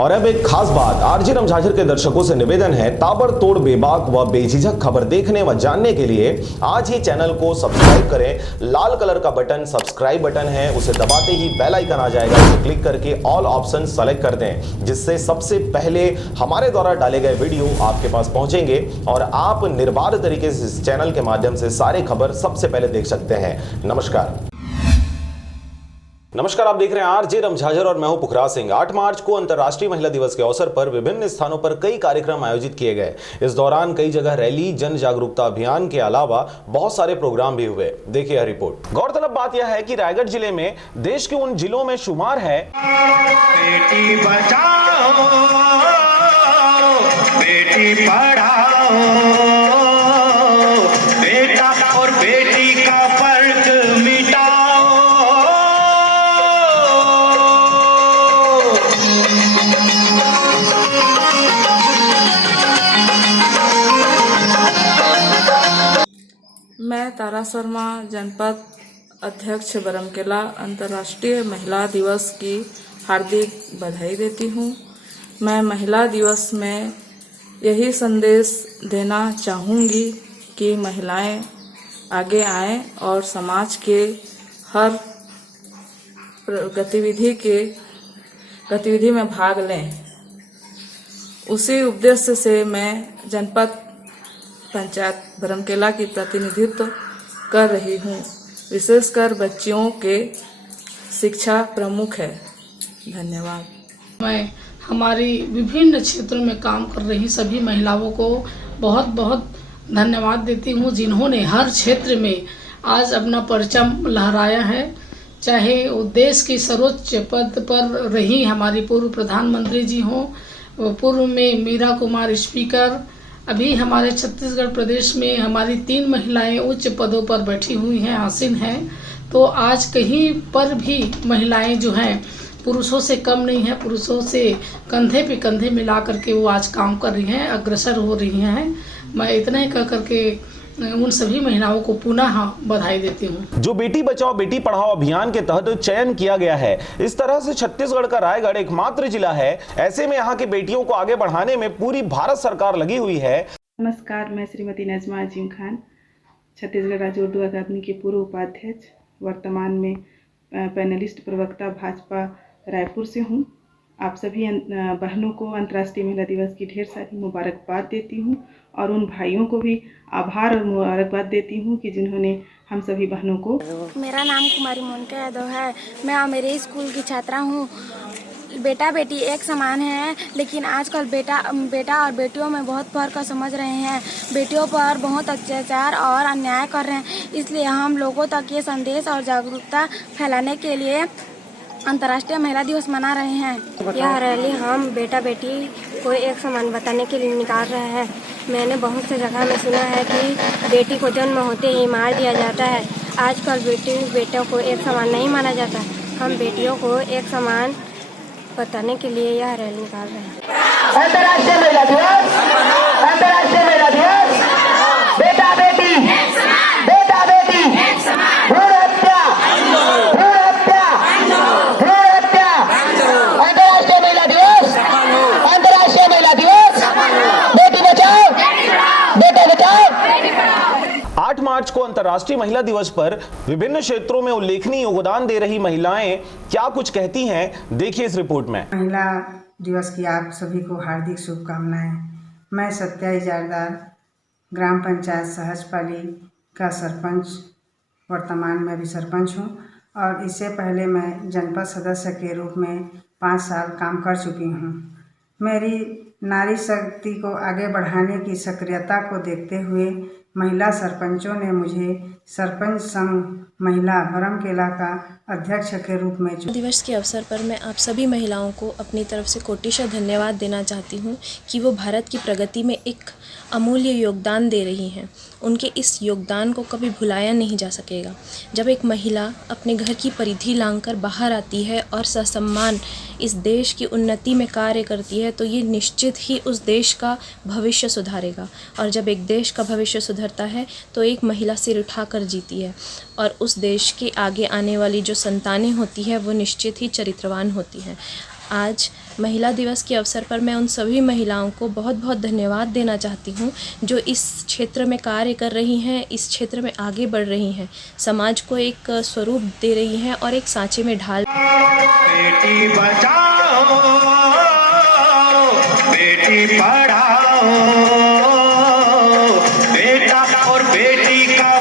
और अब एक खास बात, आरजे रमझाझर के दर्शकों से निवेदन है, ताबड़तोड़ बेबाक व बेझिझक खबर देखने व जानने के लिए आज ही चैनल को सब्सक्राइब करें। लाल कलर का बटन सब्सक्राइब बटन है, उसे दबाते ही बेल आइकन आ जाएगा, उसे क्लिक करके ऑल ऑप्शन सेलेक्ट कर दें, जिससे सबसे पहले हमारे द्वारा डाले गए वीडियो आपके पास पहुंचेंगे और आप निर्बाध तरीके से इस चैनल के माध्यम से सारे खबर सबसे पहले देख सकते हैं। नमस्कार, आप देख रहे हैं आरजे रमझाझर और मैं हूं पुखराज सिंह। 8 मार्च को अंतर्राष्ट्रीय महिला दिवस के अवसर पर विभिन्न स्थानों पर कई कार्यक्रम आयोजित किए गए। इस दौरान कई जगह रैली, जन जागरूकता अभियान के अलावा बहुत सारे प्रोग्राम भी हुए। देखिए यह रिपोर्ट। गौरतलब बात यह है कि रायगढ़ जिले में देश के उन जिलों में शुमार है बेटी बचाओ बेटी पढ़ाओ, बेटा और बेटी का फर्क मिटाओ। मैं तारा शर्मा, जनपद अध्यक्ष बरमकेला, अंतर्राष्ट्रीय महिला दिवस की हार्दिक बधाई देती हूँ। मैं महिला दिवस में यही संदेश देना चाहूँगी कि महिलाएं आगे आएं और समाज के हर गतिविधि में भाग लें। उसी उद्देश्य से मैं जनपद पंचायत बरमकेला की प्रतिनिधित्व कर रही हूँ। विशेषकर बच्चियों के शिक्षा प्रमुख है। धन्यवाद। मैं हमारी विभिन्न क्षेत्रों में काम कर रही सभी महिलाओं को बहुत बहुत धन्यवाद देती हूँ, जिन्होंने हर क्षेत्र में आज अपना परचम लहराया है। चाहे वो देश की सर्वोच्च पद पर रही हमारी पूर्व प्रधानमंत्री जी हों, पूर्व में मीरा कुमार स्पीकर, अभी हमारे छत्तीसगढ़ प्रदेश में हमारी 3 महिलाएं उच्च पदों पर बैठी हुई हैं, आसीन हैं। तो आज कहीं पर भी महिलाएं जो हैं पुरुषों से कम नहीं है, पुरुषों से कंधे पे कंधे मिला करके वो आज काम कर रही हैं, अग्रसर हो रही हैं। मैं इतना ही कह करके उन सभी महिलाओं को पुनः बधाई देती हूँ। जो बेटी बचाओ बेटी पढ़ाओ अभियान के तहत चयन किया गया है, इस तरह से छत्तीसगढ़ का रायगढ़ एकमात्र जिला है। ऐसे में यहाँ की बेटियों को आगे बढ़ाने में पूरी भारत सरकार लगी हुई है। नमस्कार, मैं श्रीमती नजमा अजीम खान, छत्तीसगढ़ राज्य उर्दू अकादमी के पूर्व उपाध्यक्ष, वर्तमान में पैनलिस्ट प्रवक्ता भाजपा रायपुर से हूँ। आप सभी बहनों को अंतर्राष्ट्रीय महिला दिवस की ढेर सारी मुबारकबाद देती हूँ और उन भाइयों को भी आभार और मुबारकबाद देती हूँ कि जिन्होंने हम सभी बहनों को। मेरा नाम कुमारी मोनिका यादव है। मैं अमेरी स्कूल की छात्रा हूँ। बेटा बेटी एक समान है, लेकिन आजकल बेटा और बेटियों में बहुत फर्क समझ रहे हैं। बेटियों पर बहुत अत्याचार और अन्याय कर रहे हैं। इसलिए हम लोगों तक ये संदेश और जागरूकता फैलाने के लिए अंतर्राष्ट्रीय महिला दिवस मना रहे हैं। यह रैली हम बेटा बेटी को एक समान बताने के लिए निकाल रहे हैं। मैंने बहुत से जगह में सुना है कि बेटी को जन्म होते ही मार दिया जाता है। आजकल बेटों को एक समान नहीं माना जाता। हम बेटियों को एक समान बताने के लिए यह रैली निकाल रहे हैं। अंतर्राष्ट्रीय महिला दिवस, अंतर्राष्ट्रीय महिला दिवस, बेटा बेटी, बेटा बेटी, भ्रूण हत्या, भ्रूण हत्या, भ्रूण हत्या। अंतर्राष्ट्रीय महिला दिवस, अंतर्राष्ट्रीय महिला दिवस, बेटी बचाओ बेटा बचाओ। 8 मार्च को अंतर्राष्ट्रीय महिला दिवस पर विभिन्न क्षेत्रों में उल्लेखनीय योगदान दे रही महिलाएं क्या कुछ कहती हैं, देखिए इस रिपोर्ट में। महिला दिवस की आप सभी को हार्दिक शुभकामनाएं। मैं सत्या इजारदार, ग्राम पंचायत सहजपाली का सरपंच, वर्तमान में भी सरपंच हूं और इससे पहले मैं जनपद सदस्य के रूप में 5 साल काम कर चुकी हूं। मेरी नारी शक्ति को आगे बढ़ाने की सक्रियता को देखते हुए महिला सरपंचों ने मुझे सरपंच संघ महिला बरमकेला का अध्यक्ष के रूप में दिवस के अवसर पर मैं आप सभी महिलाओं को अपनी तरफ से कोटिशः धन्यवाद देना चाहती हूँ कि वो भारत की प्रगति में एक अमूल्य योगदान दे रही हैं। उनके इस योगदान को कभी भुलाया नहीं जा सकेगा। जब एक महिला अपने घर की परिधि लांघकर बाहर आती है और ससम्मान इस देश की उन्नति में कार्य करती है, तो ये निश्चित ही उस देश का भविष्य सुधारेगा। और जब एक देश का भविष्य सुधरता है तो एक महिला सिर उठाकर जीती है और उस देश के आगे आने वाली जो संतानें होती हैं वो निश्चित ही चरित्रवान होती हैं। आज महिला दिवस के अवसर पर मैं उन सभी महिलाओं को बहुत बहुत धन्यवाद देना चाहती हूँ जो इस क्षेत्र में कार्य कर रही हैं, इस क्षेत्र में आगे बढ़ रही हैं, समाज को एक स्वरूप दे रही हैं और एक सांचे में ढाल। बेटी बचाओ, बेटी पढ़ाओ, बेटा और बेटी का